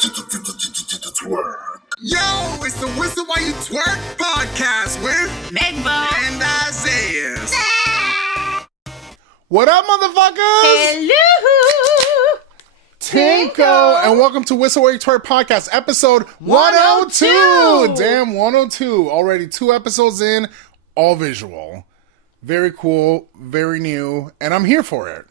Twerk. Yo, it's the Whistle While You Twerk podcast with Megbo and Isaiah. What up, motherfuckers? Hello, Tinko, and welcome to Whistle While You Twerk podcast, episode 102. Damn, 102. Already 2 episodes in, all visual. Very cool, very new, and I'm here for it.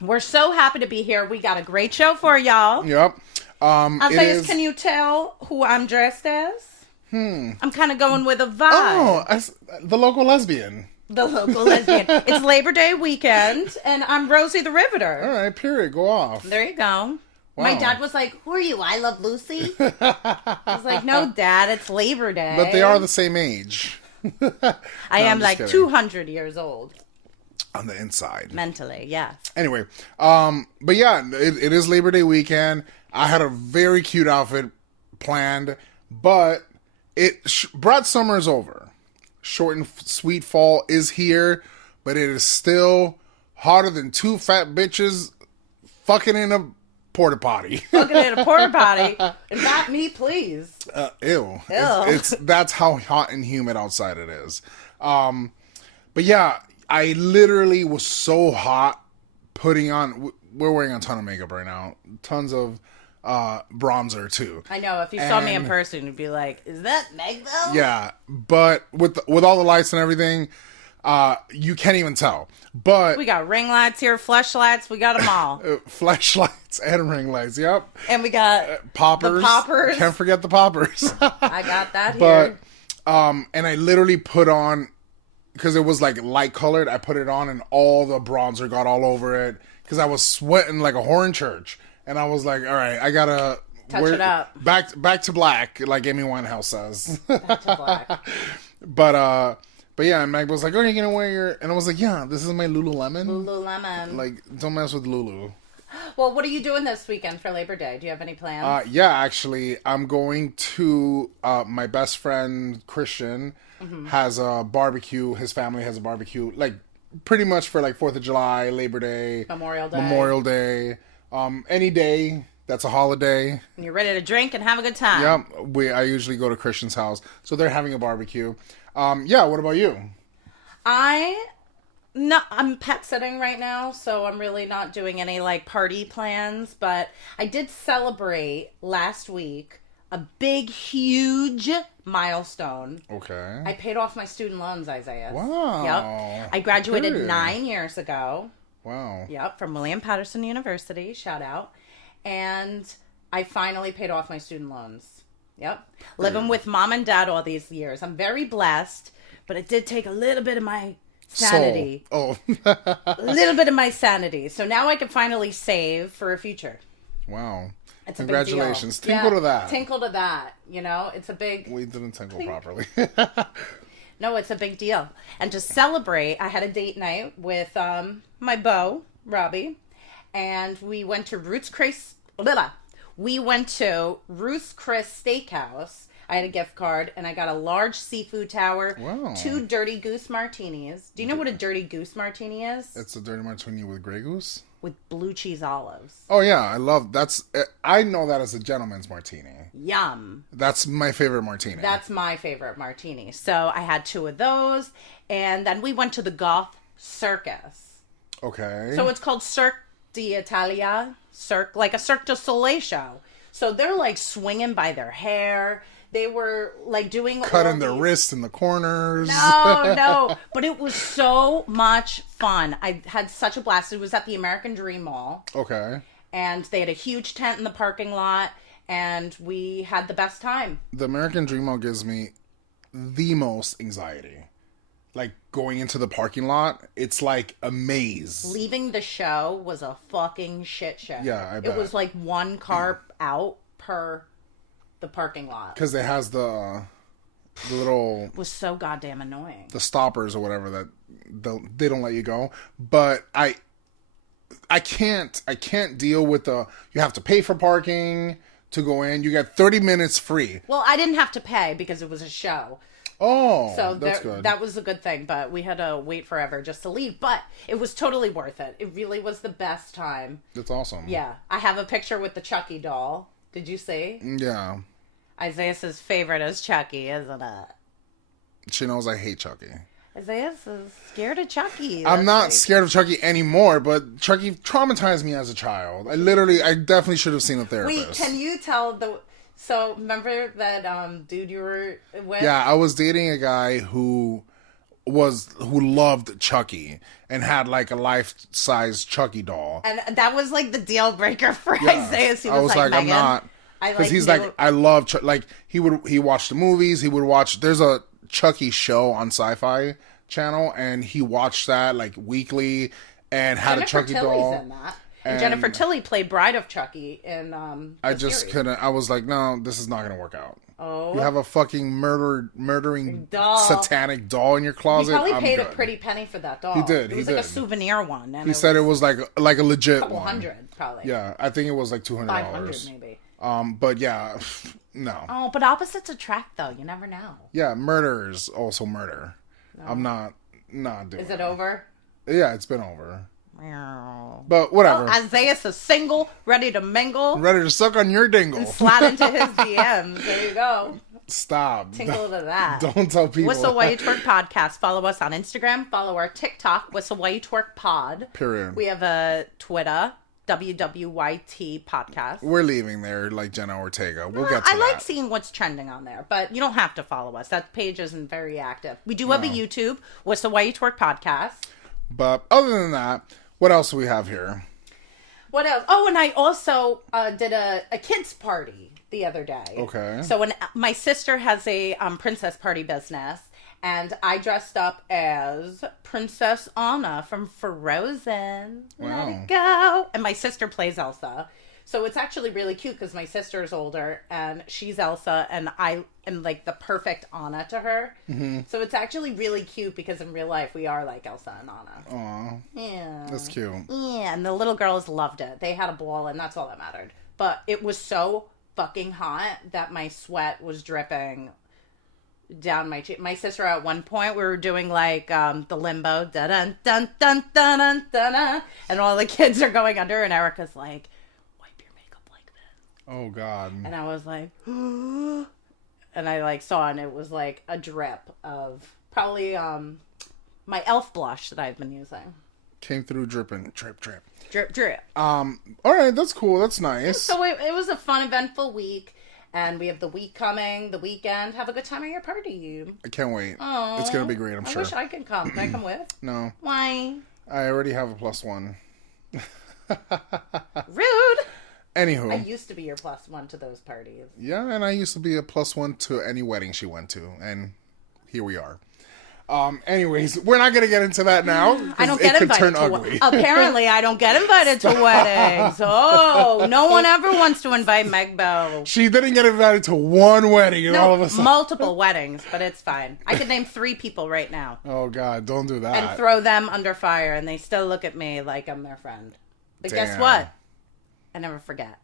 We're so happy to be here. We got a great show for y'all. Yep. Isaiah, can you tell who I'm dressed as? I'm kind of going with a vibe. The local lesbian. The local lesbian. It's Labor Day weekend, and I'm Rosie the Riveter. All right, period. Go off. There you go. Wow. My dad was like, "Who are you? I Love Lucy." I was like, "No, Dad, it's Labor Day." But they are the same age. I am like kidding. 200 years old. On the inside. Mentally, yeah. Anyway, but yeah, it is Labor Day weekend. I had a very cute outfit planned, but Brat Summer is over. Short and sweet fall is here, but it is still hotter than 2 fat bitches fucking in a porta potty. Fucking in a porta potty. And not me, please. Ew. That's how hot and humid outside it is. But yeah, I literally was so hot putting on... We're wearing a ton of makeup right now. Tons of bronzer, too. I know. If you saw me in person, you'd be like, is that Megbo? Yeah, but with all the lights and everything, you can't even tell. But we got ring lights here, flashlights. We got them all. Flashlights and ring lights, yep. And we got poppers. The poppers. Can't forget the poppers. I got that here. But, and I literally put on... Because it was like light colored, I put it on and all the bronzer got all over it. Because I was sweating like a whore in church. And I was like, all right, I gotta... Touch it up. Back to black, like Amy Winehouse says. Back to black. But yeah, and Meg was like, oh, are you gonna wear your... And I was like, yeah, this is my Lululemon. Lululemon. Like, don't mess with Lulu. Well, what are you doing this weekend for Labor Day? Do you have any plans? Yeah, actually, I'm going to... my best friend, Christian... has a barbecue. His family has a barbecue, like pretty much for like 4th of July, Labor Day, Memorial Day, any day that's a holiday. And you're ready to drink and have a good time. Yep. I usually go to Christian's house, so they're having a barbecue. Yeah. What about you? I'm pet sitting right now, so I'm really not doing any like party plans, but I did celebrate last week a big, huge milestone. Okay. I paid off my student loans, Isaiah. Wow. Yep. I graduated Good. 9 years ago. Wow. Yep, from William Patterson University. Shout out. And I finally paid off my student loans. Yep. Living with mom and dad all these years. I'm very blessed, but it did take a little bit of my sanity. Soul. Oh. A little bit of my sanity. So now I can finally save for a future. Wow. It's Congratulations. A big deal. Tinkle to that. Tinkle to that. You know, it's a big... We didn't tinkle properly. No, it's a big deal. And to celebrate, I had a date night with my beau, Robbie, and we went to Ruth's Chris Steakhouse. I had a gift card, and I got a large seafood tower, Wow. 2 Dirty Goose martinis. Do you know what a Dirty Goose martini is? It's a dirty martini with Grey Goose. With blue cheese olives. Oh yeah, I know that as a gentleman's martini. Yum. That's my favorite martini. That's my favorite martini. So I had 2 of those, and then we went to the Goth Circus. Okay. So it's called Cirque d'Italia, like a Cirque du Soleil show. So they're like swinging by their hair. They were like doing cutting their wrists in the corners. No, but it was so much fun. I had such a blast. It was at the American Dream Mall. Okay. And they had a huge tent in the parking lot, and we had the best time. The American Dream Mall gives me the most anxiety. Like going into the parking lot, it's like a maze. Leaving the show was a fucking shit show. Yeah, I bet. It was like 1 car out per the parking lot. Because it has the little... It was so goddamn annoying. The stoppers or whatever that they don't let you go. But I can't deal with you have to pay for parking to go in. You get 30 minutes free. Well, I didn't have to pay because it was a show. Oh, so that's good. That was a good thing, but we had to wait forever just to leave. But it was totally worth it. It really was the best time. That's awesome. Yeah. I have a picture with the Chucky doll. Did you see? Yeah. Isaiah's favorite is Chucky, isn't it? She knows I hate Chucky. Isaiah's is scared of Chucky. I'm not scared of Chucky anymore, but Chucky traumatized me as a child. I definitely should have seen a therapist. Wait, can you tell So, remember that dude you were with? Yeah, I was dating a guy who loved Chucky and had like a life-size Chucky doll. And that was like the deal breaker for Isaiah. He I was like, I'm not. Because he's like, I love, like, he watched the movies, there's a Chucky show on Sci-Fi Channel, and he watched that like weekly and had a Chucky doll. In that. And Jennifer Tilly played Bride of Chucky in I just series. Couldn't. I was like, no, this is not going to work out. Oh. You have a fucking murdering satanic doll in your closet. He probably paid a pretty penny for that doll. He did. It was like a souvenir one. And he said it was like a legit couple one. $100 probably. Yeah, I think it was like $200. $500 maybe. But yeah, no. Oh, but opposites attract though. You never know. Yeah, murderers also murder. No. I'm not doing. Is it over? Yeah, it's been over. But whatever. Well, Isaiah's a single, ready to mingle. Ready to suck on your dingle. And slide into his DMs. There you go. Stop. Tinkle to that. Don't tell people. Whistle While You Twerk Podcast. Follow us on Instagram. Follow our TikTok, Whistle While You Twerk Pod. Period. We have a Twitter, WWYT Podcast. We're leaving there like Jenna Ortega. We'll get to that. I like seeing what's trending on there, but you don't have to follow us. That page isn't very active. We do have a YouTube, Whistle While You Twerk Podcast. But other than that, what else do we have here? What else? Oh, and I also did a kids party the other day. Okay. So when my sister has a princess party business, and I dressed up as Princess Anna from Frozen. Wow. Let it go. And my sister plays Elsa. So it's actually really cute because my sister is older and she's Elsa and I am like the perfect Anna to her. Mm-hmm. So it's actually really cute because in real life we are like Elsa and Anna. Aw. Yeah. That's cute. Yeah, and the little girls loved it. They had a ball and that's all that mattered. But it was so fucking hot that my sweat was dripping down my cheek. My sister at one point we were doing like the limbo dun dun dun dun dun dun, and all the kids are going under and Erica's like, wipe your makeup like this. Oh god. And I was like and I like saw and it was like a drip of probably my elf blush that I've been using. Came through dripping. Drip. Drip drip. Alright, that's cool. That's nice. So it was a fun eventful week. And we have the week coming, the weekend. Have a good time at your party. I can't wait. Aww, it's going to be great, I'm sure. I wish I could come. Can I come with? No. Why? I already have a +1. Rude. Anywho. I used to be your +1 to those parties. Yeah, and I used to be a +1 to any wedding she went to. And here we are. Anyways, we're not going to get into that now. I don't get invited to ugly. Apparently, I don't get invited to weddings. Oh, no one ever wants to invite Meg Bell. She didn't get invited to one wedding, and all of a sudden multiple weddings, but it's fine. I could name 3 people right now. Oh God, don't do that. And throw them under fire, and they still look at me like I'm their friend. But guess what? I never forget.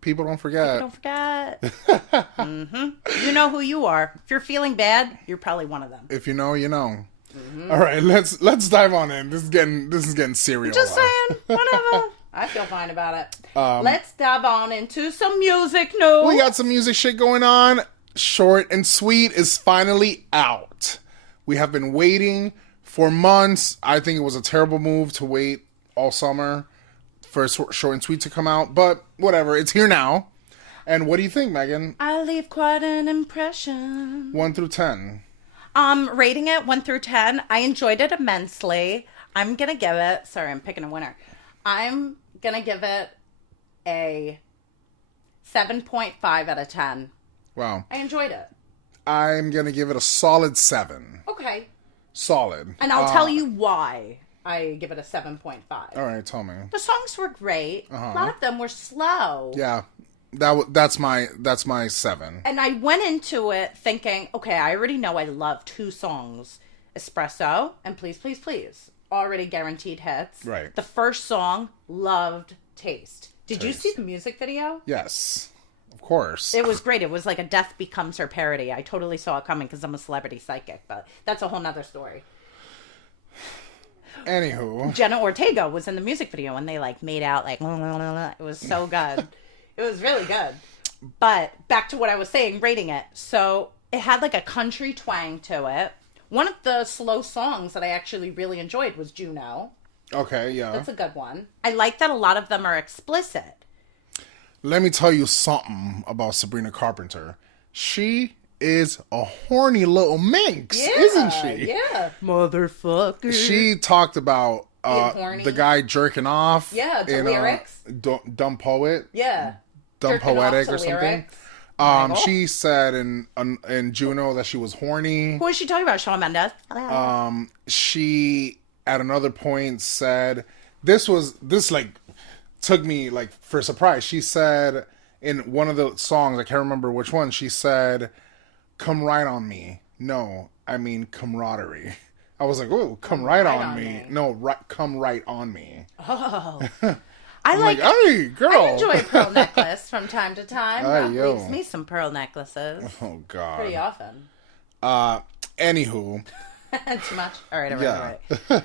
People don't forget. Mm-hmm. You know who you are. If you're feeling bad, you're probably one of them. If you know, you know. Mm-hmm. All right, let's dive on in. This is getting serial. Just saying, whatever. I feel fine about it. Let's dive on into some music news. We got some music shit going on. Short and Sweet is finally out. We have been waiting for months. I think it was a terrible move to wait all summer for Short and Sweet to come out, but whatever, it's here now. And what do you think, Megan? I leave quite an impression. 1 through 10. Rating it 1 through 10. I enjoyed it immensely. I'm gonna give it. Sorry, I'm picking a winner. I'm gonna give it a 7.5 out of 10. Wow. I enjoyed it. I'm gonna give it a solid 7. Okay. Solid. And I'll tell you why I give it a 7.5. All right, tell me. The songs were great. A lot of them were slow. Yeah, that's my 7. And I went into it thinking, okay, I already know I love 2 songs, Espresso and Please Please Please, already guaranteed hits. Right. The first song, loved Taste. Did you see the music video? Yes, of course. It was great. It was like a Death Becomes Her parody. I totally saw it coming because I'm a celebrity psychic, but that's a whole nother story. Anywho, Jenna Ortega was in the music video and they like made out like it was so good. It was really good. But back to what I was saying, rating it. So it had like a country twang to it. One of the slow songs that I actually really enjoyed was Juno. Okay, yeah. That's a good one. I like that a lot of them are explicit. Let me tell you something about Sabrina Carpenter. She is a horny little minx, isn't she? Yeah. Motherfucker. She talked about the guy jerking off. Yeah, to lyrics. Dumb Poet. Yeah. Dumb Jerking Poetic off or to something. lyrics. She said in Juno that she was horny. Who is she talking about? Shawn Mendes? She at another point said this took me like for surprise. She said in one of the songs, I can't remember which one, she said, "Come right on me." No, I mean camaraderie. I was like, "Oh, come right on me." No, come right on me. Oh. I'm like, hey, girl. I enjoy a pearl necklace from time to time. That yo. leaves me some pearl necklaces. Oh, God. Pretty often. Anywho. Too much? All right,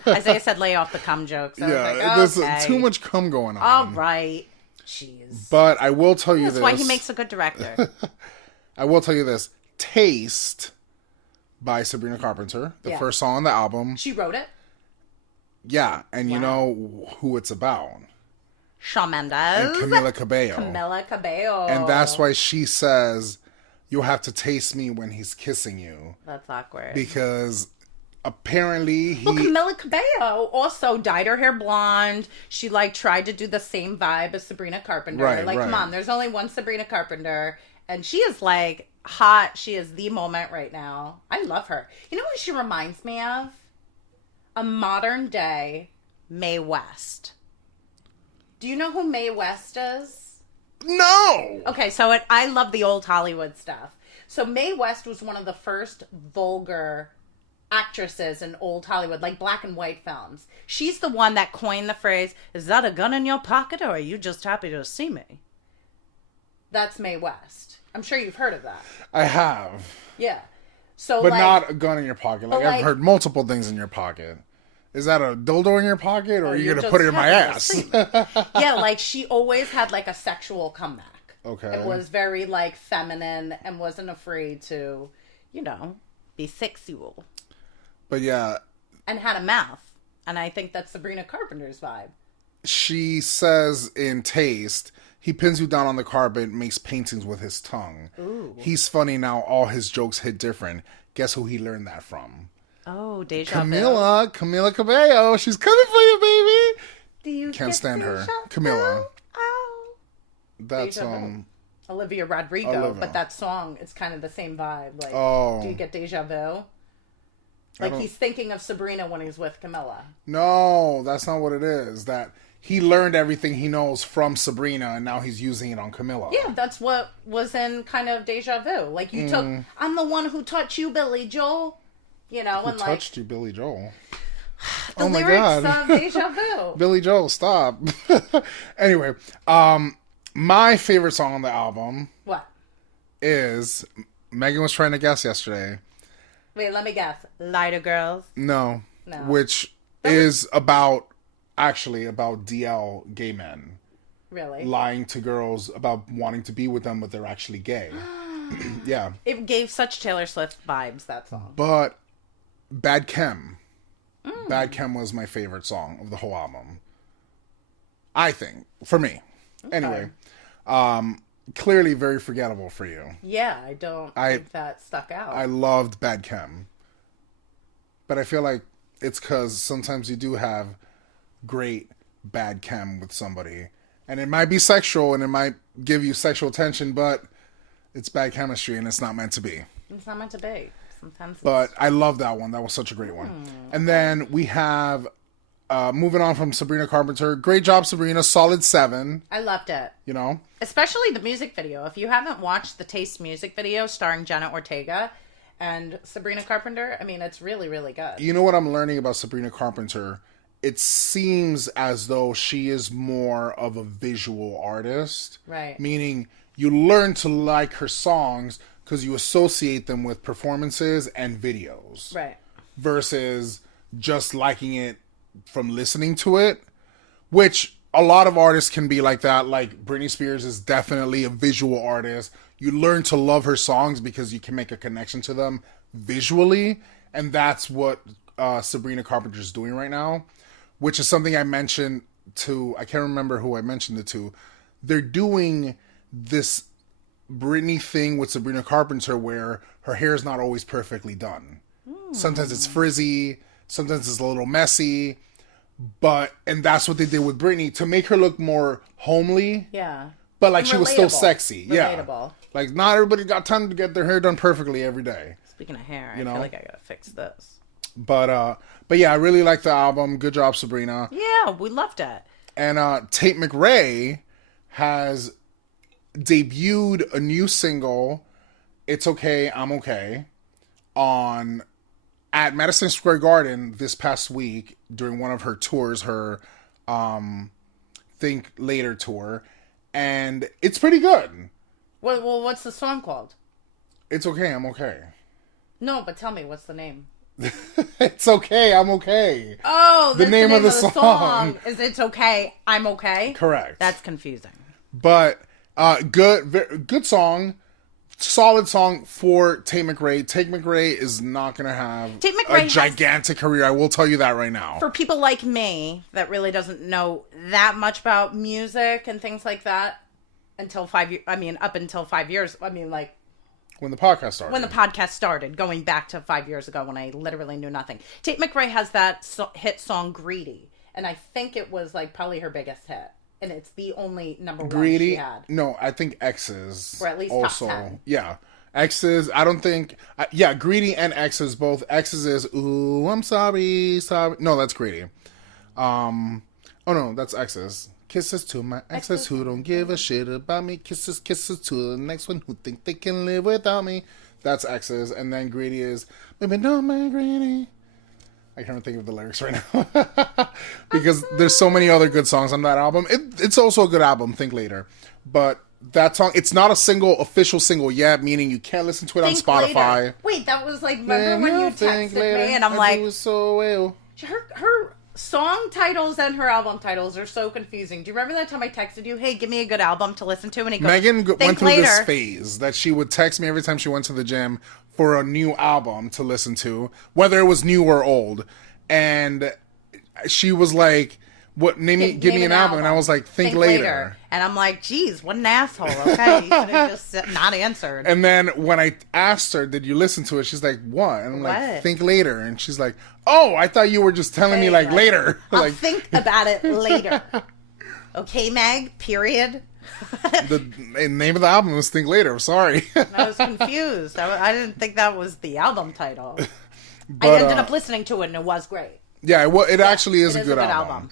Isaiah said lay off the cum jokes. I was like, there's okay. too much cum going on. All right. Jeez. But I will tell you That's this. why he makes a good director. I will tell you this. Taste by Sabrina Carpenter, the first song on the album. She wrote it? Yeah, and you know who it's about. Shawn Mendes. And Camila Cabello. Camila Cabello. And that's why she says, "You'll have to taste me when he's kissing you." That's awkward. Because apparently he... Well, Camila Cabello also dyed her hair blonde. She, tried to do the same vibe as Sabrina Carpenter. Right. Come on, there's only one Sabrina Carpenter. And she is, hot. She is the moment right now. I love her. You know what she reminds me of? A modern day Mae West. Do you know who Mae West is? No! Okay, so I love the old Hollywood stuff. So Mae West was one of the first vulgar actresses in old Hollywood, like black and white films. She's the one that coined the phrase, "Is that a gun in your pocket or are you just happy to see me?" That's Mae West. I'm sure you've heard of that. I have. Yeah. So, but not a gun in your pocket. I've heard multiple things in your pocket. Is that a dildo in your pocket, or are you going to put it in my ass? Yeah, she always had, a sexual comeback. Okay. It was very, feminine and wasn't afraid to, be sexual. But, yeah. And had a mouth. And I think that's Sabrina Carpenter's vibe. She says in Taste, "He pins you down on the carpet, makes paintings with his tongue. Ooh. He's funny now, all his jokes hit different. Guess who he learned that from?" Oh, deja vu. Camila Cabello. She's coming for you, baby. Do you can't stand her? Camila. Oh. That's Olivia Rodrigo, but that song is kind of the same vibe. Do you get deja vu? He's thinking of Sabrina when he's with Camila. No, that's not what it is. That he learned everything he knows from Sabrina, and now he's using it on Camila. Yeah, that's what was in kind of deja vu. You took, "I'm the one who touched you, Billy Joel." Who touched you, Billy Joel? The lyrics of Deja Vu. Billy Joel, stop. Anyway, my favorite song on the album. What? Is, Megan was trying to guess yesterday. Wait, let me guess. Lighter Girls? No. Which is about DL gay men. Really? Lying to girls about wanting to be with them, but they're actually gay. Yeah. It gave such Taylor Swift vibes, that song. But Bad Chem. Bad Chem was my favorite song of the whole album. I think. For me. Okay. Anyway. Clearly very forgettable for you. Yeah, I don't think that stuck out. I loved Bad Chem. But I feel like it's because sometimes you do have great bad chem with somebody. And it might be sexual and it might give you sexual tension, but it's bad chemistry and it's not meant to be. It's not meant to be. Sometimes But I love that one. That was such a great one. And then we have, moving on from Sabrina Carpenter. Great job, Sabrina. Solid 7. I loved it. Especially the music video. If you haven't watched the Taste music video starring Jenna Ortega and Sabrina Carpenter, it's really, really good. You know what I'm learning about Sabrina Carpenter? It seems as though she is more of a visual artist. Right. Meaning you learn to like her songs because you associate them with performances and videos. Right. Versus just liking it from listening to it, which a lot of artists can be like that. Like Britney Spears is definitely a visual artist. You learn to love her songs because you can make a connection to them visually, and that's what Sabrina Carpenter is doing right now, which is something I mentioned to, I can't remember who I mentioned it to. They're doing this Britney thing with Sabrina Carpenter where her hair is not always perfectly done. Sometimes it's frizzy, sometimes it's a little messy, and that's what they did with Britney to make her look more homely. Yeah. But like she was still sexy. Relatable. Yeah. Like not everybody got time to get their hair done perfectly every day. Speaking of hair, I feel like I gotta fix this. But yeah, I really like the album. Good job, Sabrina. Yeah, we loved it. And Tate McRae has debuted a new single, It's Okay, I'm Okay, at Madison Square Garden this past week during one of her tours, her Think Later tour, and it's pretty good. Well, what's the song called? It's Okay, I'm Okay. No, but tell me, what's the name? It's Okay, I'm Okay. Oh, the name of the song is It's Okay, I'm Okay? Correct. That's confusing. But good song. Solid song for Tate McRae. Tate McRae is not going to have a gigantic career. I will tell you that right now. For people like me that really doesn't know that much about music and things like that until up until 5 years. I mean, like, when the podcast started. When the podcast started, going back to 5 years ago when I literally knew nothing. Tate McRae has that hit song Greedy. And I think it was like probably her biggest hit. And it's the only number one she had. No, I think X's. Or at least also, top 10. Yeah. X's, I don't think... yeah, Greedy and X's, both. X's is, ooh, I'm sorry. No, that's Greedy. Oh, no, that's X's. Kisses to my exes who don't give a shit about me. Kisses to the next one who think they can live without me. That's X's. And then Greedy is, baby, don't make Greedy. I can't think of the lyrics right now. Because there's so many other good songs on that album. It's also a good album, Think Later. But that song, it's not a official single yet, meaning you can't listen to it on Spotify. Later. Wait, that was like, remember when you texted me and I'm like, so ill. Her song titles and her album titles are so confusing. Do you remember that time I texted you, hey, give me a good album to listen to? And he goes, Megan went through this phase that she would text me every time she went to the gym for a new album to listen to, whether it was new or old. And she was like, give me an album. And I was like, think later. And I'm like, geez, what an asshole. Okay, you could have just not answered. And then when I asked her, did you listen to it? She's like, what? And I'm like, think later. And she's like, oh, I thought you were just telling me like later. I'll think about it later. Okay, Meg, period. The name of the album was Think Later. I'm sorry. I was confused. I didn't think that was the album title. But, I ended up listening to it and it was great. Yeah, it actually is a good album.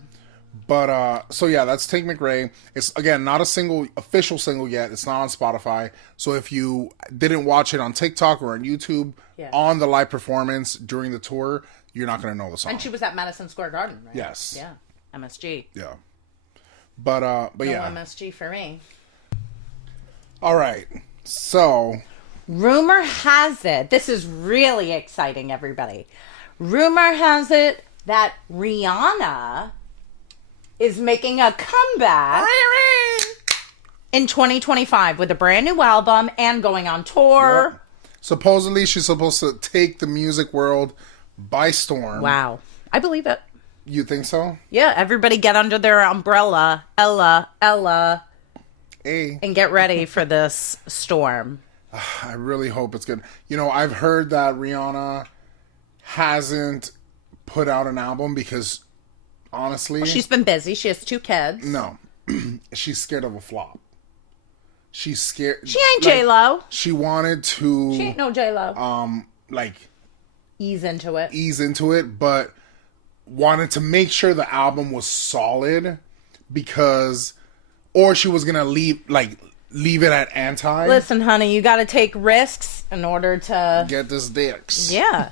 But, so yeah, that's Tate McRae. It's, again, not a official single yet. It's not on Spotify. So if you didn't watch it on TikTok or on YouTube, on the live performance during the tour, you're not going to know the song. And she was at Madison Square Garden, right? Yes. Yeah. MSG. Yeah. But yeah. MSG for me. All right. So. Rumor has it, this is really exciting, everybody. Rumor has it that Rihanna is making a comeback in 2025 with a brand new album and going on tour. Yep. Supposedly, she's supposed to take the music world by storm. Wow. I believe it. You think so? Yeah, everybody get under their umbrella, Ella, hey, and get ready for this storm. I really hope it's good. You know, I've heard that Rihanna hasn't put out an album because, honestly... Well, she's been busy. She has 2 kids. No. She's scared of a flop. She's scared... She ain't JLo. She wanted to... She ain't no JLo. Ease into it, but wanted to make sure the album was solid because... Or she was going to leave it at anti. Listen, honey, you got to take risks in order to... Get this dicks. Yeah.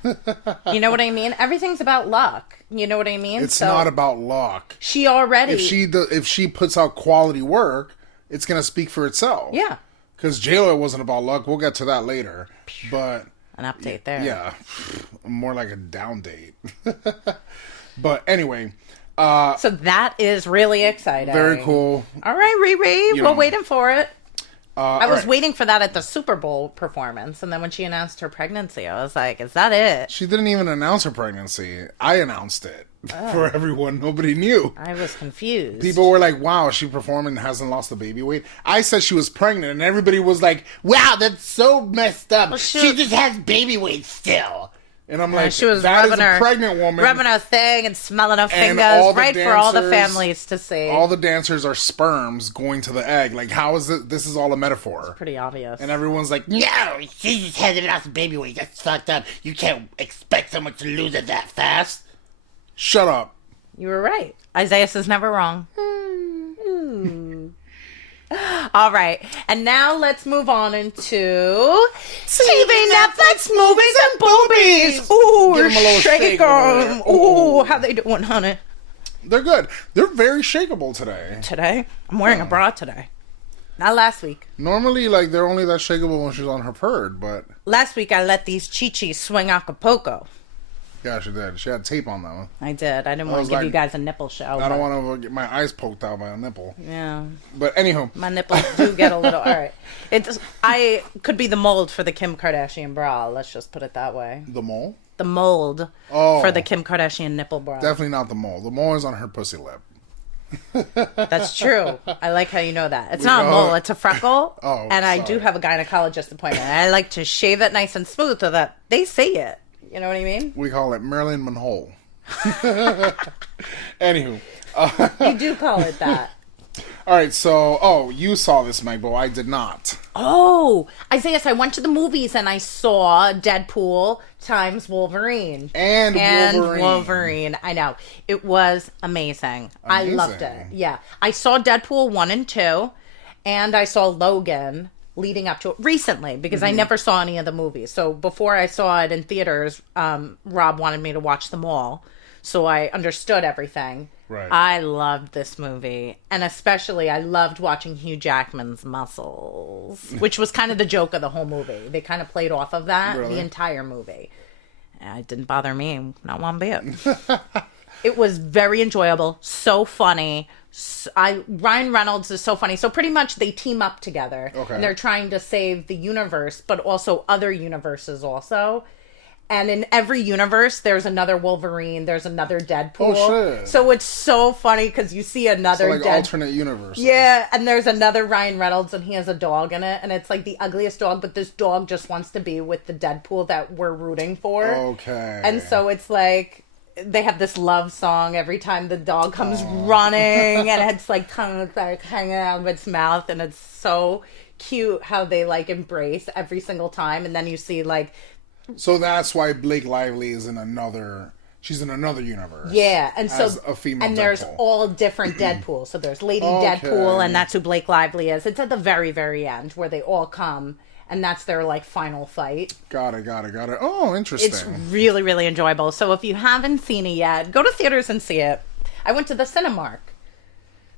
You know what I mean? Everything's about luck. You know what I mean? It's not about luck. She already... If she puts out quality work, it's going to speak for itself. Yeah. Because JLo wasn't about luck. We'll get to that later. But... An update there. Yeah. More like a down date. But anyway, So that is really exciting. Very cool. All right, Riri, we're waiting for it. I was right. waiting for that at the Super Bowl performance, and then when she announced her pregnancy, I was like, is that it? She didn't even announce her pregnancy. I announced it for everyone. Nobody knew. I was confused. People were like, wow, she performed and hasn't lost the baby weight. I said she was pregnant, and everybody was like, wow, that's so messed up. Well, she just has baby weight still. And I'm like, she was that is rubbing a pregnant woman. rubbing her thing and smelling her And fingers, right for all the families to see. All the dancers are sperms going to the egg. Like, how is it? This is all a metaphor. It's pretty obvious. And everyone's like, No, she just hasn't lost baby weight. That's fucked up. You can't expect someone to lose it that fast. shut up. You were right. Isaiah is never wrong. All right. And now let's move on into TV, Netflix, movies, and boobies. Ooh, Give 'em a little shake shake over there. 'em. Ooh, how they doing, honey? They're good. They're very shakeable today. Today? I'm wearing a bra today. Not last week. Normally, like, they're only that shakeable when she's on her period, but Last week I let these chi-chis swing Acapulco. yeah, she did. She had tape on them. I did. I didn't want was to give like, you guys a nipple show. I don't but- want to get my eyes poked out by a nipple. Yeah. But anywho, My nipples do get a little... All right. I could be the mold for the Kim Kardashian bra. Let's just put it that way. the mole? The mold for the Kim Kardashian nipple bra. Definitely not the mole. The mole is on her pussy lip. That's true. I like how you know that. It's not a mole, it's a freckle. Oh, and I do sorry. have a gynecologist appointment. I like to shave it nice and smooth so that they see it. You know what I mean? We call it Marilyn Monroe. Anywho. You do call it that. All right, so, you saw this, Magbo. I did not. Oh, Isaiah, I went to the movies and I saw Deadpool times Wolverine. And Wolverine. I know. It was amazing. I loved it. Amazing. Yeah. I saw Deadpool 1 and 2, and I saw Logan leading up to it recently because I never saw any of the movies. So before I saw it in theaters, Rob wanted me to watch them all. So I understood everything. Right. I loved this movie. And especially, I loved watching Hugh Jackman's muscles, which was kind of the joke of the whole movie. They kind of played off of that Really? the entire movie. It didn't bother me, not one bit. It was very enjoyable, so funny. Ryan Reynolds is so funny. So pretty much they team up together. Okay. And they're trying to save the universe, but also other universes also. And in every universe, there's another Wolverine, there's another Deadpool. Oh, shit. So it's so funny because you see another So, like, alternate universe. Yeah, and there's another Ryan Reynolds, and he has a dog in it, and it's like the ugliest dog, but this dog just wants to be with the Deadpool that we're rooting for. Okay. And so it's like they have this love song every time the dog comes running, and it's like tongue like hanging out of its mouth, and it's so cute how they like embrace every single time. And then you see like So that's why Blake Lively is in another... She's in another universe. yeah, and so as a female and there's Deadpool. all different Deadpool. So there's Lady Okay. Deadpool, and that's who Blake Lively is. It's at the very, very end where they all come, and that's their like final fight. Got it. Oh, interesting. It's really, really enjoyable. So if you haven't seen it yet, go to theaters and see it. I went to the Cinemark.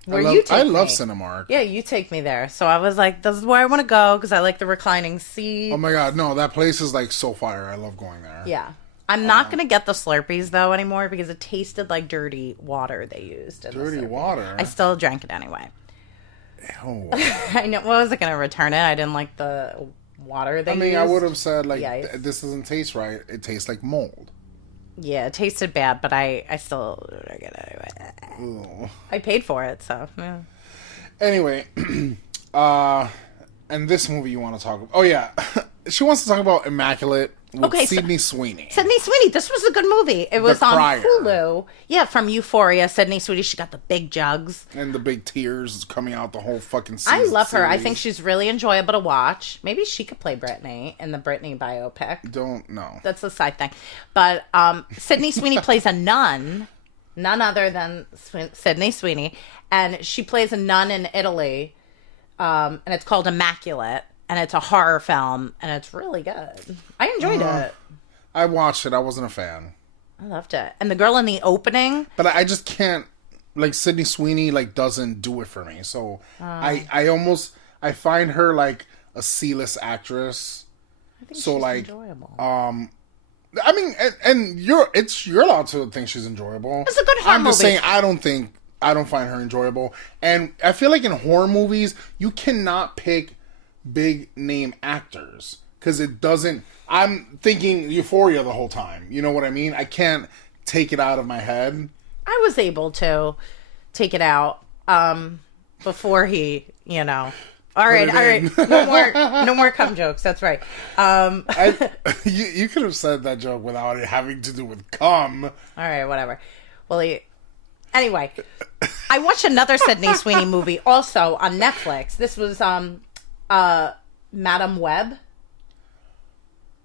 Where you take I love me. Cinemark. Yeah, you take me there. So I was like, this is where I want to go because I like the reclining seat. Oh my god, no, that place is like so fire. I love going there. Yeah. I'm not going to get the Slurpees, though, anymore because it tasted like dirty water they used. In the Dirty Slurpee. water? I still drank it anyway. Oh. I know. What was I going to return it? I didn't like the water they I mean, used. I would have said, like, The ice. this doesn't taste right. It tastes like mold. Yeah, it tasted bad, but I still drank it anyway. Ugh. I paid for it, so, yeah. Anyway, and this movie you want to talk about. Oh, yeah. She wants to talk about Immaculate with Okay, so- Sydney Sweeney. Sydney Sweeney, this was a good movie. It was on Crier. Hulu. Yeah, from Euphoria. Sydney Sweeney, she got the big jugs. And the big tears coming out the whole fucking season. I love her. I series. think she's really enjoyable to watch. Maybe she could play Britney in the Britney biopic. Don't know. That's a side thing. But Sydney Sweeney plays a nun, none other than Sydney Sweeney. And she plays a nun in Italy. And it's called Immaculate. And it's a horror film. And it's really good. I enjoyed it. I watched it. I wasn't a fan. I loved it. And the girl in the opening. But I just can't, like, Sydney Sweeney, like, doesn't do it for me. So I find her, like, a C-list actress. I think So, she's like, enjoyable. I mean, and you're allowed to think she's enjoyable. It's a good horror I'm just movie. saying I don't find her enjoyable, and I feel like in horror movies you cannot pick big name actors because it doesn't. I'm thinking Euphoria the whole time. You know what I mean? I can't take it out of my head. I was able to take it out before he, you know. All right. No more cum jokes. That's right. You could have said that joke without it having to do with cum. All right, whatever. Well, anyway, I watched another Sydney Sweeney movie also on Netflix. This was Madam Web.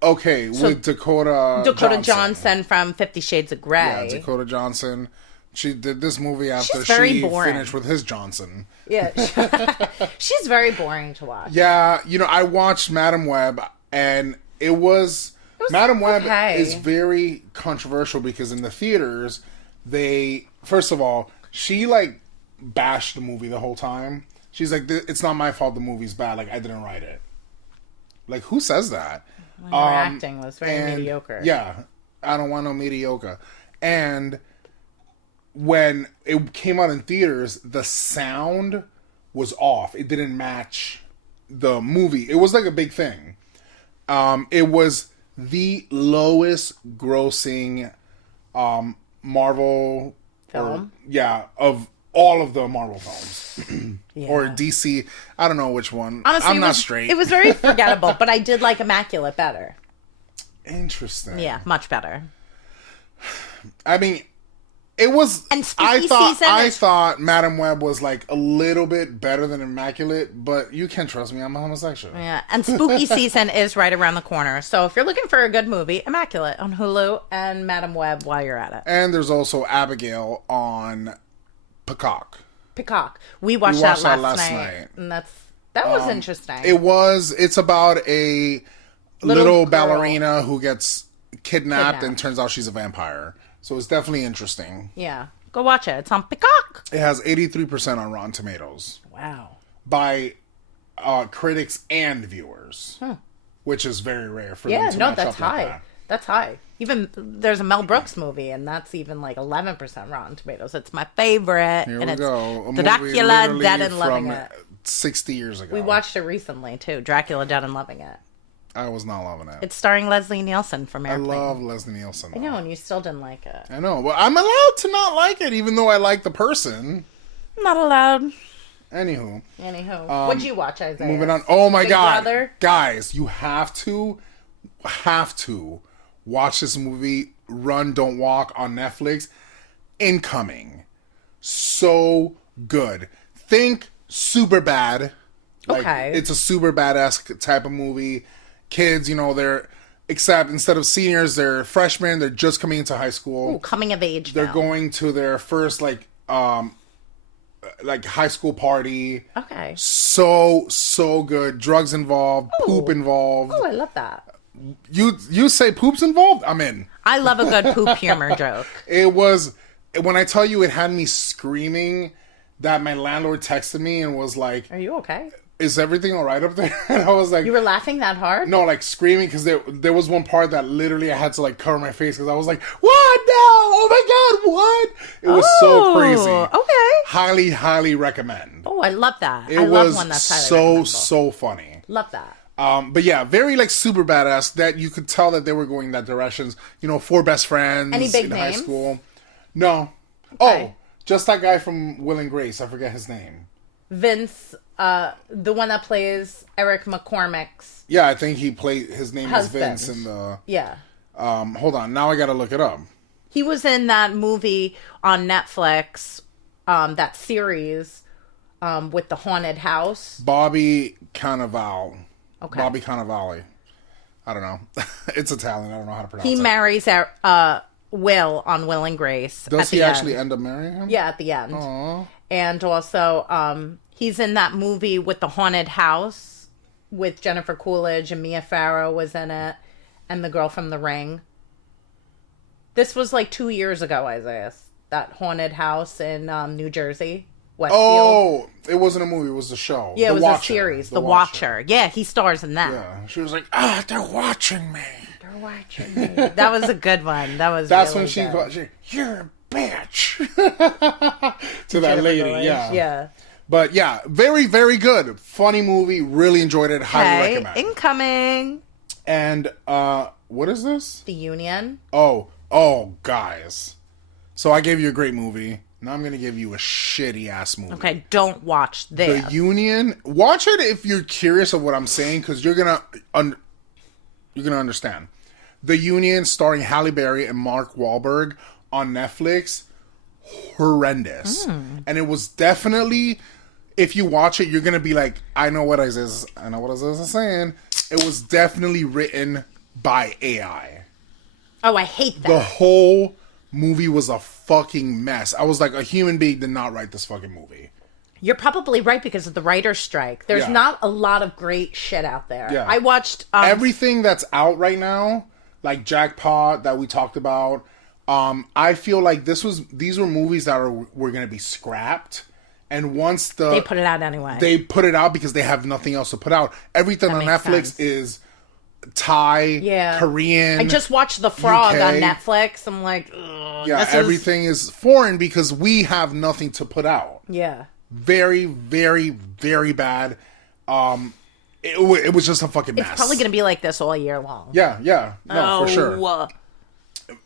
Okay, with Dakota Johnson from 50 Shades of Grey. Yeah, Dakota Johnson. She did this movie after she finished with his Johnson. Yeah. She's very boring to watch. Yeah, I watched Madam Web, and it was Madam Web is very controversial because in the theaters, first of all, she bashed the movie the whole time. She's like, it's not my fault the movie's bad. Like, I didn't write it. Like, who says that? Her acting was very mediocre. Yeah, I don't want no mediocre. And when it came out in theaters, the sound was off. It didn't match the movie. It was like a big thing. It was the lowest grossing Marvel film. Of all of the Marvel films. Or DC. I don't know which one. Honestly, I'm not straight. It was very forgettable, but I did like Immaculate better. Interesting. Yeah, much better. I mean, it was. And I thought Madam Web was like a little bit better than Immaculate, but you can't trust me. I'm a homosexual. Yeah, and spooky season is right around the corner. So if you're looking for a good movie, Immaculate on Hulu and Madam Web while you're at it. And there's also Abigail on Peacock. We watched that last night. And that was interesting. It's about a little ballerina who gets kidnapped and turns out she's a vampire. So it's definitely interesting. Yeah. Go watch it. It's on Peacock. It has 83% on Rotten Tomatoes. Wow. By critics and viewers. Which is very rare for them to match that's up like high. that. That's high. Even there's a Mel Brooks movie, and that's even like 11% Rotten Tomatoes. It's my favorite. Here and we it's go. Dracula, Dead and Loving It. 60 years ago. We watched it recently too. Dracula, Dead and Loving It. I was not loving it. It's starring Leslie Nielsen from Airplane. I love Leslie Nielsen. I know, and you still didn't like it. I know, but I'm allowed to not like it, even though I like the person. Not allowed. Anywho, what'd you watch, Isaiah? Moving on. Oh my Big God, Brother? Guys, you have to watch this movie, Run, Don't Walk, on Netflix. Incoming, so good. Think Superbad. Okay, it's a Superbad-esque type of movie. Kids, except instead of seniors, they're freshmen. They're just coming into high school. Ooh, coming of age. They're going to their first high school party. Okay. So good. Drugs involved, poop involved. Oh, I love that. You say poop's involved? I'm in. I love a good poop humor joke. It was, when I tell you, it had me screaming that my landlord texted me and was like, "Are you okay? Is everything all right up there?" And I was like, "You were laughing that hard?" No, screaming, because there was one part that literally I had to cover my face because I was like, "What? No! Oh my God! What?" It was so crazy. Okay. Highly recommend. Oh, I love that. It I love was one that's highly recommendable. so funny. Love that. But yeah, very super badass, that you could tell that they were going that directions. Four best friends Any big in names? high school. No. Okay. Oh, just that guy from Will and Grace. I forget his name. Vince, the one that plays Eric McCormick's. Yeah, I think his name husband. is Vince in the. Yeah. Hold on, now I gotta look it up. He was in that movie on Netflix, that series, with the haunted house. Bobby Cannavale. Okay. Bobby Cannavale. I don't know. It's Italian. I don't know how to pronounce it. He marries Will on Will and Grace. Does he actually end up marrying him? Yeah, at the end. Aww. And also, he's in that movie with the haunted house with Jennifer Coolidge, and Mia Farrow was in it, and the girl from The Ring. This was 2 years ago, Isaiah. That haunted house in New Jersey. Westfield. Oh, it wasn't a movie. It was a show. Yeah, The it was Watcher. a series. The Watcher. Yeah, he stars in that. Yeah, she was like, they're watching me. They're watching me. That was a good one. That's That's really when she good. goes, "You're a bitch," to that Jennifer lady. Lawrence, Yeah. Yeah. But yeah, very, very good. Funny movie. Really enjoyed it. Highly Okay. recommend. Incoming. And what is this? The Union. Oh, guys. So I gave you a great movie. Now I'm gonna give you a shitty ass movie. Okay, don't watch this. The Union. Watch it if you're curious of what I'm saying, because you're gonna understand. The Union, starring Halle Berry and Mark Wahlberg on Netflix. Horrendous. And it was definitely, if you watch it, you're gonna be like, I know what I was saying. It was definitely written by AI. Oh, I hate that. The whole movie was a fucking mess. I was like, a human being did not write this fucking movie. You're probably right because of the writer's strike. There's Yeah. not a lot of great shit out there. Yeah. I watched Everything that's out right now, like Jackpot that we talked about, I feel like these were movies that were going to be scrapped, and once they put it out anyway. they put it out because they have nothing else to put out. Everything on makes Netflix sense. is Thai, Korean. I just watched The Frog UK. on Netflix. I'm like, ugh, Yeah, everything is foreign because we have nothing to put out. Yeah. Very, very, very bad. It was just a fucking mess. It's probably going to be like this all year long. Yeah. No, for sure.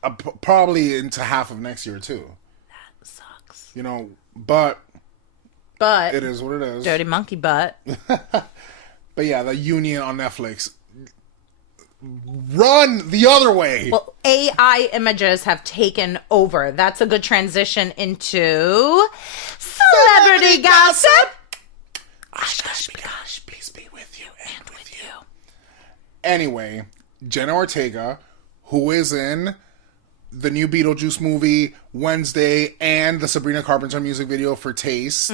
Oh, Probably into half of next year too. that sucks. You know, but But it is what it is. dirty monkey butt. But yeah, the Union on Netflix. Run the other way. Well, AI images have taken over. That's a good transition into celebrity gossip. Gosh, peace be with you and with you. Anyway, Jenna Ortega, who is in the new Beetlejuice movie, Wednesday, and the Sabrina Carpenter music video for Taste,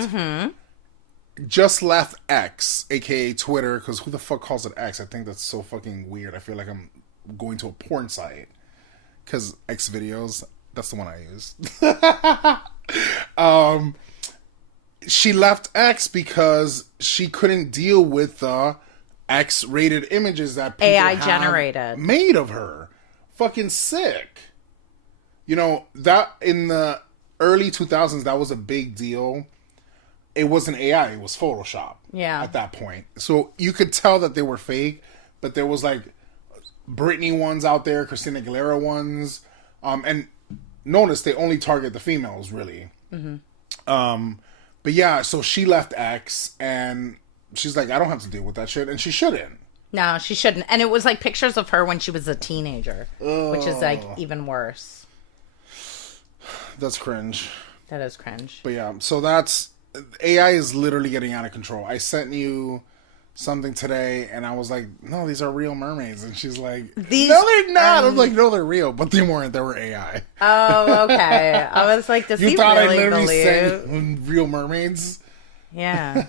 just left X, aka Twitter, because who the fuck calls it X? I think that's so fucking weird. I feel like I'm going to a porn site. Because X videos, that's the one I use. She left X because she couldn't deal with the X-rated images that people AI have generated. made of her. Fucking sick. You know, that in the early 2000s, that was a big deal. It wasn't AI, it was Photoshop. Yeah. At that point. So you could tell that they were fake, but there was like Britney ones out there, Christina Aguilera ones. And notice they only target the females, really. But yeah, so she left X and she's like, I don't have to deal with that shit. And she shouldn't. No, she shouldn't. And it was like pictures of her when she was a teenager, which is like even worse. That's cringe. That is cringe. But yeah, so that's... AI is literally getting out of control. I sent you something today, and I was like, no, these are real mermaids. And she's like, These, no, they're not. I'm like, no, they're real. But they weren't. They were AI. Oh, okay. I was like, does You he thought really I literally believe? said real mermaids? Yeah.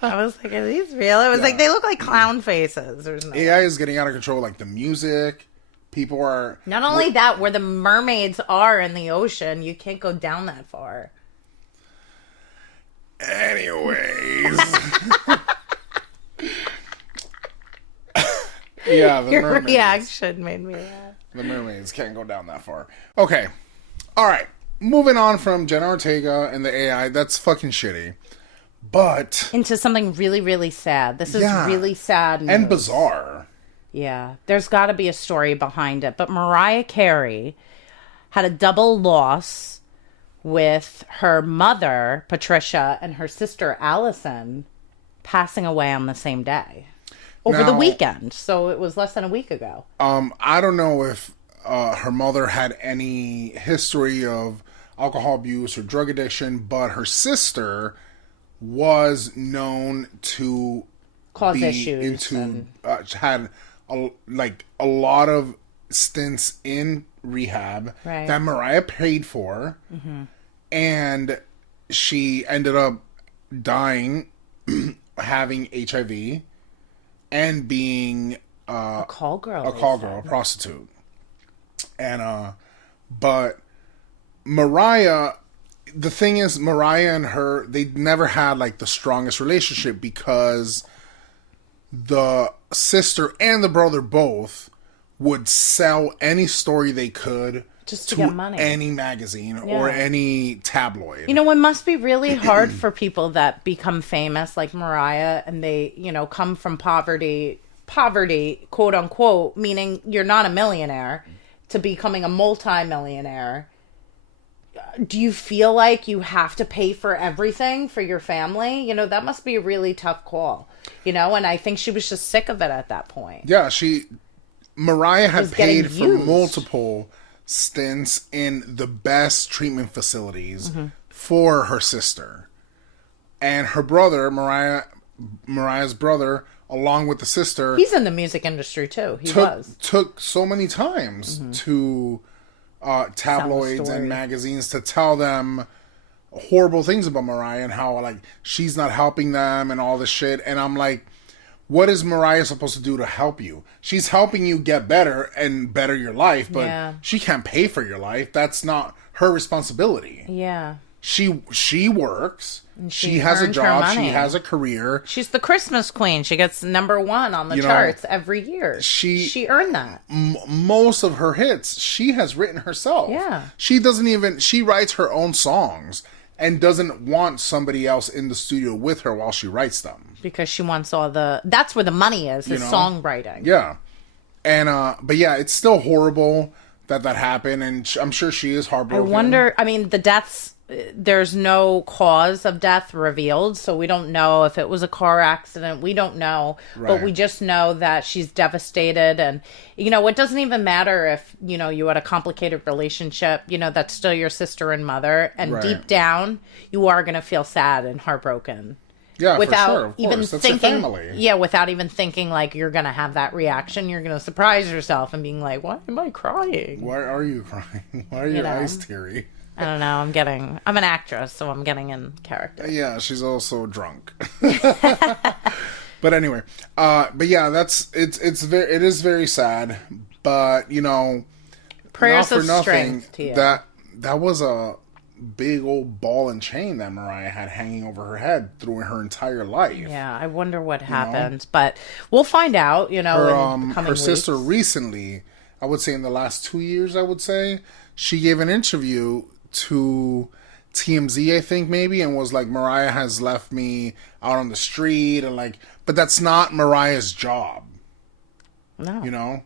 I was like, are these real? It was like, they look like clown faces. There's no AI is getting out of control. Like, the music, people are... Not only that, where the mermaids are in the ocean, you can't go down that far. Anyways. Yeah, the Your mermaids. reaction made me laugh. The mermaids can't go down that far. Okay. All right. Moving on from Jenna Ortega and the AI. That's fucking shitty. But... Into something really, really sad. This is really sad news. And bizarre. Yeah. There's got to be a story behind it. But Mariah Carey had a double loss with her mother, Patricia, and her sister, Allison, passing away on the same day. Over the Now- weekend. So it was less than a week ago. I don't know if her mother had any history of alcohol abuse or drug addiction, but her sister was known to Cause be issues. into had a lot of stints in rehab Right. that Mariah paid for, and she ended up dying, having HIV, and being a call girl. a prostitute. And but Mariah, the thing is, Mariah and her, they never had like the strongest relationship because the sister and the brother both would sell any story they could Just to get money. any magazine or any tabloid. You know, it must be really hard for people that become famous like Mariah and they, you know, come from poverty, quote unquote, meaning you're not a millionaire, to becoming a multi-millionaire. Do you feel like you have to pay for everything for your family? You know, that must be a really tough call, you know, and I think she was just sick of it at that point. Yeah, Mariah had paid for used. multiple stints in the best treatment facilities for her sister. And her brother, Mariah's brother, along with the sister... He's in the music industry, too. Took so many times to tabloids and magazines to tell them horrible things about Mariah and how, like, she's not helping them and all this shit. And I'm like, what is Mariah supposed to do to help you? She's helping you get better and better your life, but she can't pay for your life. That's not her responsibility. Yeah. She works. She has a job. She has a career. She's the Christmas queen. She gets #1 on the charts every year. She earned that. Most of her hits, she has written herself. Yeah. She writes her own songs and doesn't want somebody else in the studio with her while she writes them. Because she wants that's where the money is songwriting. Yeah. And, but yeah, it's still horrible that happened, and I'm sure she is heartbroken. I wonder, I mean, the deaths, there's no cause of death revealed, so we don't know if it was a car accident. We don't know, but we just know that she's devastated, and, you know, it doesn't even matter if, you know, you had a complicated relationship, you know, that's still your sister and mother, and deep down, you are going to feel sad and heartbroken. Yeah, without for sure, of even course. That's thinking, your family. Yeah, without even thinking like you're gonna have that reaction, you're gonna surprise yourself and being like, "Why am I crying? Why are you crying? Why are your eyes teary?" I don't know. I'm an actress, so I'm getting in character. Yeah, she's also drunk. But anyway, but yeah, it is very sad. But you know, prayers not for of nothing, strength to you. That was a big old ball and chain that Mariah had hanging over her head through her entire life. Yeah, I wonder what happened, but we'll find out. You know, in the coming her sister weeks. Recently, I would say in the last 2 years, I would say she gave an interview to TMZ, I think maybe, and was like, Mariah has left me out on the street, and like, but that's not Mariah's job. No, you know.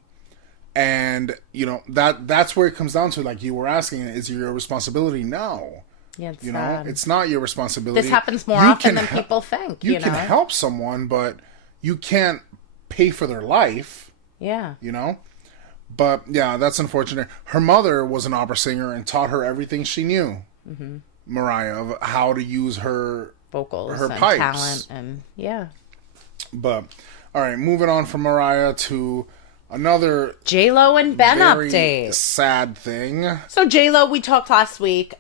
And, you know, that's where it comes down to, like you were asking, is it your responsibility? No. Yeah, it's you sad. know, it's not your responsibility. This happens more often than people think. You can help someone, but you can't pay for their life. Yeah. You know? But, yeah, that's unfortunate. Her mother was an opera singer and taught her everything she knew, Mariah, of how to use her vocals, her and pipes. talent, and yeah. But, all right, moving on from Mariah to another JLo and Ben very update. Sad thing. So JLo, we talked last week.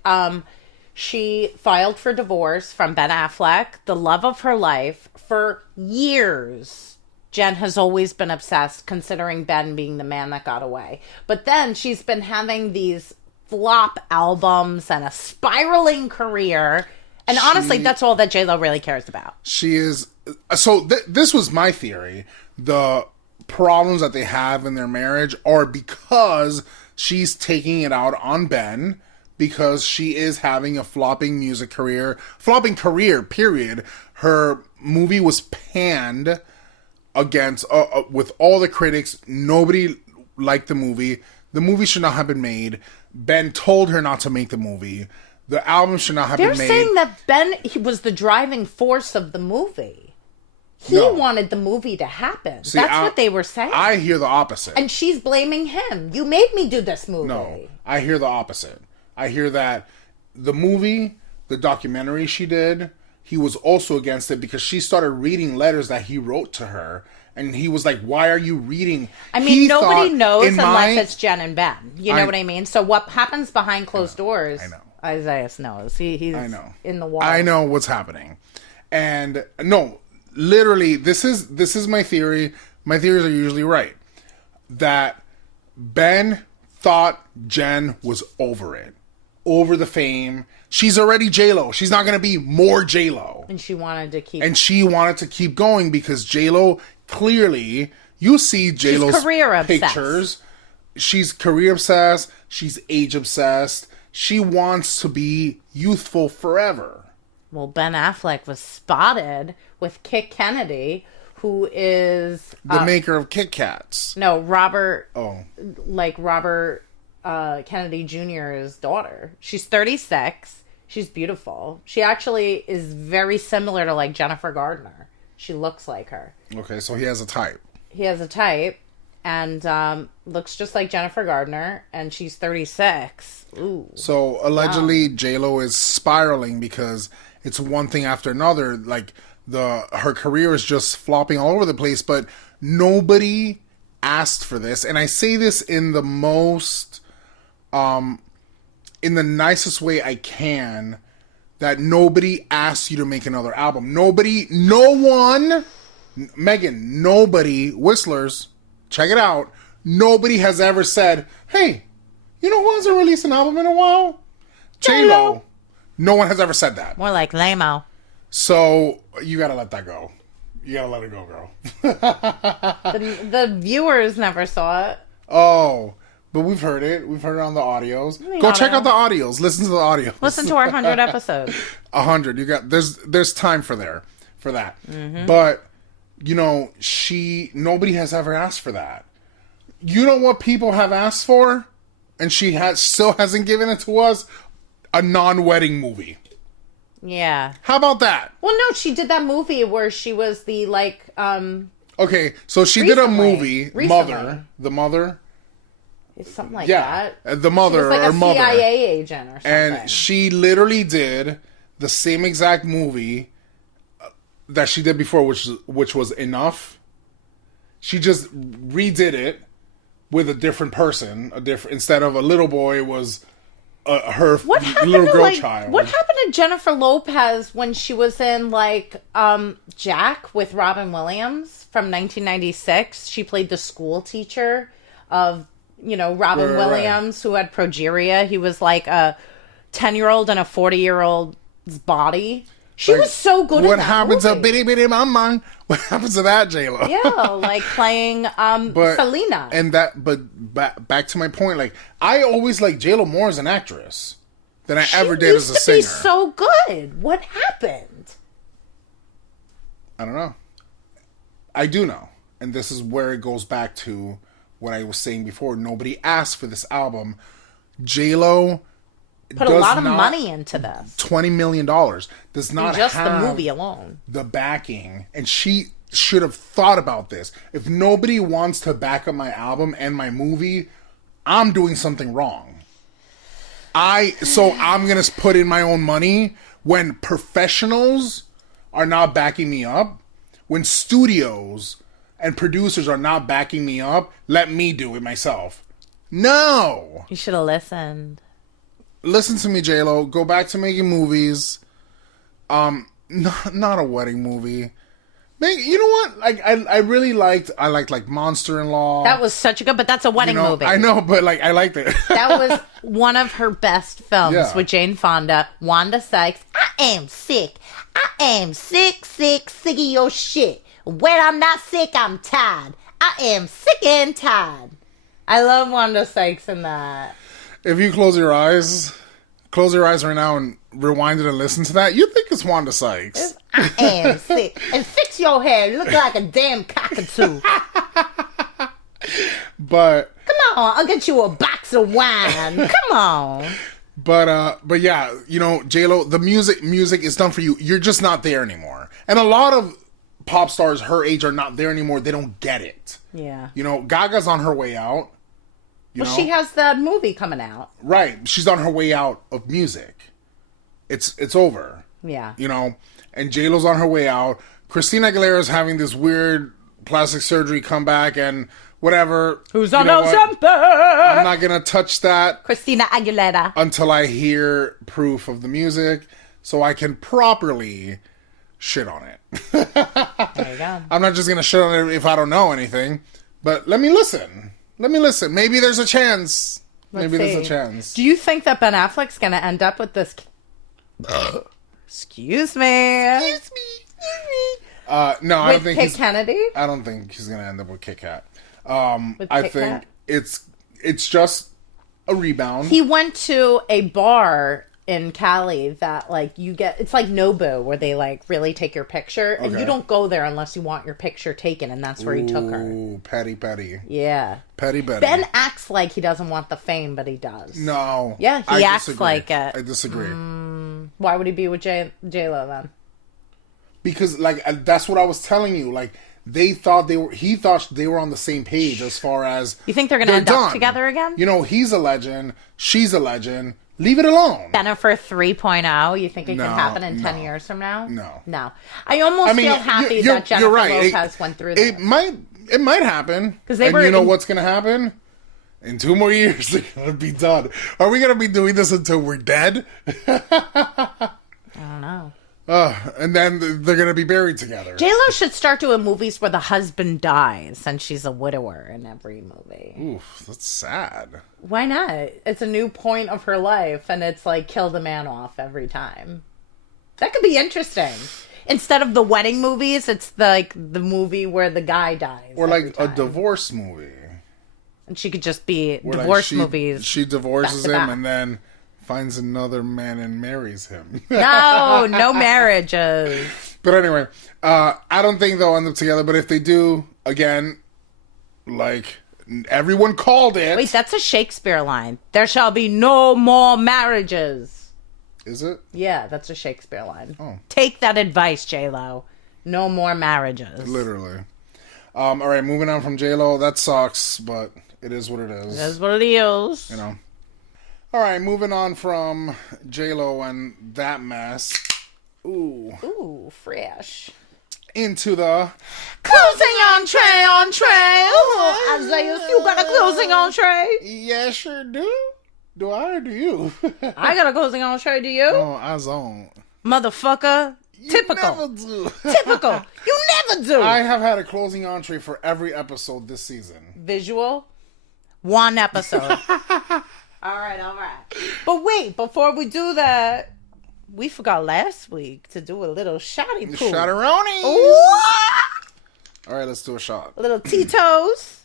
She filed for divorce from Ben Affleck, the love of her life, for years. Jen has always been obsessed, considering Ben being the man that got away. But then she's been having these flop albums and a spiraling career. And honestly, that's all that JLo really cares about. She is... So this was my theory. The problems that they have in their marriage are because she's taking it out on Ben, because she is having a flopping career, period. Her movie was panned against with all the critics. Nobody liked the movie. The movie should not have been made. Ben told her not to make the movie. The album should not have been made. They're saying that Ben was the driving force of the movie. He wanted the movie to happen. See, that's what they were saying. I hear the opposite. And she's blaming him. You made me do this movie. No, I hear the opposite. I hear that the movie, the documentary she did, he was also against it because she started reading letters that he wrote to her. And he was like, why are you reading? I mean, nobody knows unless it's Jen and Ben. You know what I mean? So what happens behind closed doors, I know. Isaiah knows. He's in the wall. I know what's happening. And no, literally, this is my theory. My theories are usually right. That Ben thought Jen was over it. Over the fame. She's already JLo. She's not going to be more JLo. And she wanted to keep... And she wanted to keep going because JLo clearly, You see JLo's career obsessed. pictures. She's career obsessed. She's age obsessed. She wants to be youthful forever. Well, Ben Affleck was spotted with Kit Kennedy, who is The maker of Kit Kats. no Robert, Oh. like Robert Kennedy Jr.'s daughter. She's 36. She's beautiful. She actually is very similar to like Jennifer Gardner. She looks like her. Okay, so he has a type. He has a type and looks just like Jennifer Gardner, and she's 36. Ooh. So allegedly, JLo is spiraling because it's one thing after another. Like her career is just flopping all over the place. But nobody asked for this, and I say this in the most, in the nicest way I can. That nobody asked you to make another album. Megan, nobody, Whistlers, check it out. Nobody has ever said, hey, you know who hasn't released an album in a while? JLo. No one has ever said that. More like lame-o. So you gotta let that go. You gotta let it go, girl. The viewers never saw it. Oh, but we've heard it. We've heard it on the audios. Go check out the audios. Listen to the audios. Listen to our 100 episodes. 100. You got there's time for that. Mm-hmm. But nobody has ever asked for that. You know what people have asked for, and she still hasn't given it to us? A non-wedding movie. Yeah. How about that? Well, no, she did that movie where she was the Okay, so she did a movie, Recently. The Mother. something like Yeah, that. the mother She was like or a mother. CIA agent or something. And she literally did the same exact movie that she did before, which was Enough. She just redid it with a different person, instead of a little boy, it was her little girl child. What happened to Jennifer Lopez when she was in Jack with Robin Williams from 1996? She played the school teacher of Robin Williams, who had progeria. He was like a 10-year-old in a 40-year-old's body. She was so good at that happened movie. to Bitty Bitty Mama? What happens to that, JLo? Yeah, like playing Selena. And back to my point, like, I always like JLo more as an actress than I ever did as a singer. She used to be so good. What happened? I don't know. I do know. And this is where it goes back to what I was saying before. Nobody asked for this album. JLo put a lot of money into this. $20 million. Does not just have the movie alone. The backing. And she should have thought about this. If nobody wants to back up my album and my movie, I'm doing something wrong. So I'm going to put in my own money when professionals are not backing me up, when studios and producers are not backing me up, let me do it myself. No. You should have listened. Listen to me, JLo. Go back to making movies. Not a wedding movie. You know what? Like I really liked like Monster-in-Law. That was such a good, but that's a wedding movie. I know, but like I liked it. That was one of her best films Yeah. with Jane Fonda, Wanda Sykes. I am sick. I am sick of your shit. When I'm not sick, I'm tired. I am sick and tired. I love Wanda Sykes in that. If you close your eyes right now and rewind it and listen to that, you think it's Wanda Sykes. I am sick. And fix your hair. You look like a damn cockatoo. But Come on, I'll get you a box of wine. Come on. but yeah, JLo, the music is done for you. You're just not there anymore. And a lot of pop stars her age are not there anymore. They don't get it. Yeah. Gaga's on her way out. She has that movie coming out. Right. She's on her way out of music. It's over. Yeah. And JLo's on her way out. Christina Aguilera's having this weird plastic surgery comeback and whatever. Who's on Ozempic? I'm not going to touch that Christina Aguilera. until I hear proof of the music so I can properly shit on it. There you go. I'm not just going to shit on it if I don't know anything. But let me listen. Maybe there's a chance. Let's There's a see. chance. Do you think that Ben Affleck's going to end up with this... Excuse me. No, I don't With think Kit Kennedy? I don't think he's gonna end up with Kit Kat. With I Kit think Kat? it's just a rebound. He went to a bar in Cali that, like, you get... It's like Nobu, where they, like, really take your picture. And Okay. you don't go there unless you want your picture taken, and that's where he took her. Ooh, petty. Yeah. Petty Betty. Ben acts like he doesn't want the fame, but he does. No. Yeah, he acts disagree. like it. I disagree. Why would he be with JLo then? Because, like, that's what I was telling you. Like, he thought they were on the same page as far as... You think they're going to end done. up together again? You know, he's a legend. She's a legend. Leave it alone. Jennifer 3.0, you think it No, can happen in 10 no. years from now? No. No. I almost feel happy that Jennifer Lopez went through this. It might happen. 'Cause they and were you know in- what's going to happen? In 2 more years, they're going to be done. Are we going to be doing this until we're dead? I don't know. And then they're going to be buried together. JLo should start doing movies where the husband dies and she's a widower in every movie. Oof, that's sad. Why not? It's a new point of her life, and it's like kill the man off every time. That could be interesting. Instead of the wedding movies, it's like the movie where the guy dies. Or every like a time. divorce movie. And she could just be Where, like, divorce movies. She divorces back to him back. and then finds another man and marries him. No marriages. But anyway, I don't think they'll end up together. But if they do, again, like, everyone called it. Wait, that's a Shakespeare line. There shall be no more marriages. Is it? Yeah, that's a Shakespeare line. Oh. Take that advice, JLo. No more marriages. Literally. All right, moving on from JLo. That sucks, but it is what it is. That's what it is. You know. All right, moving on from JLo and that mess. Ooh, fresh. Into the Closing entree. Ooh, Isaiah, you got a closing entree? yeah, sure do. Do I or do you? I got a closing entree, do you? Oh, I don't. Motherfucker. Typical. Never do. Typical. You never do. I have had a closing entree for every episode this season. Visual. One episode. All right. But wait, before we do that, we forgot last week to do a little shotty poo. Shotteronis. Ooh. All right, let's do a shot. A little Tito's.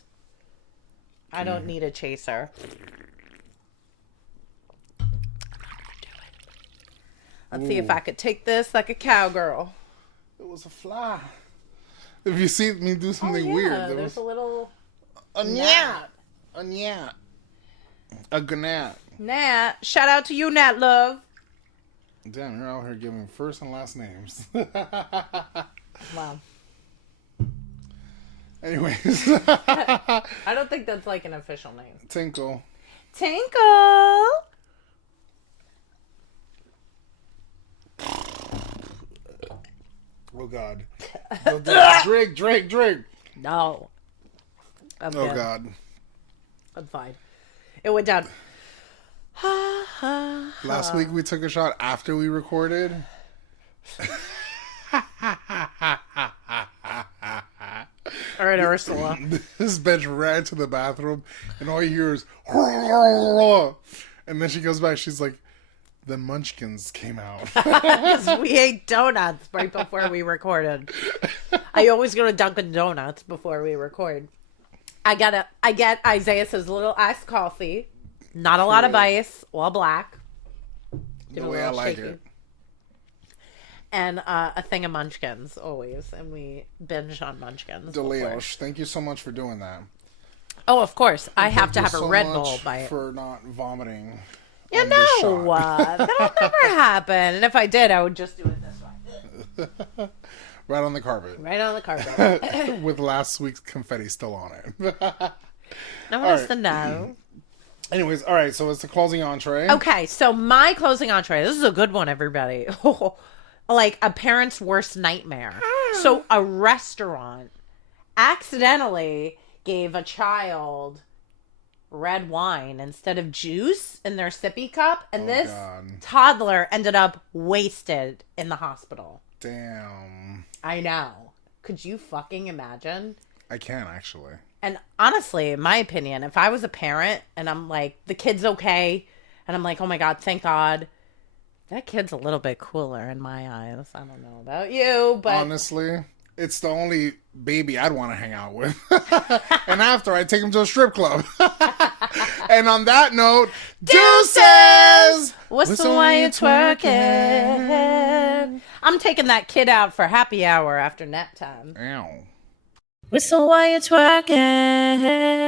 I don't need a chaser. Let's see if I could take this like a cowgirl. It was a fly. If you see me do something weird, there there's was a little a gnat. A gnat. A gnat. Nat. Shout out to you, Nat Love. Damn, you're out here giving first and last names. Wow. Anyways. I don't think that's like an official name. Tinkle. Tinkle. Oh, God. Drink. No. I'm Oh, good. God. I'm fine. It went down. Last week we took a shot after we recorded. All right, Ursula. This bitch ran to the bathroom, and all you hear is, and then she goes back. She's like, the munchkins came out. Because we ate donuts right before we recorded. I always go to Dunkin' Donuts before we record. I get Isaiah's little iced coffee. Not a lot of ice, all black. Give The it a way I little like shaky. it. And a thing of munchkins, always. And we binge on munchkins. before. Delish, thank you so much for doing that. Oh, of course. I have to Thank have you a so Red much Bull by it. for not vomiting. Yeah, on this no. shot. That'll never happen. And if I did, I would just do it this way. Right on the carpet. Right on the carpet. With last week's confetti still on it. No one has to know. Anyways, all right, so it's the closing entree. Okay, so my closing entree. This is a good one, everybody. Like a parent's worst nightmare. So a restaurant accidentally gave a child red wine instead of juice in their sippy cup, and this God. toddler ended up wasted in the hospital. Damn. I know. Could you fucking imagine? I can, actually. And honestly, in my opinion, if I was a parent and I'm like, the kid's okay, and I'm like, oh my God, thank God, that kid's a little bit cooler in my eyes. I don't know about you, but Honestly, it's the only baby I'd want to hang out with. And after, I take him to a strip club. And on that note, deuces! Whistle while you're twerking. I'm taking that kid out for happy hour after nap time. Ow. Whistle while you're twerking.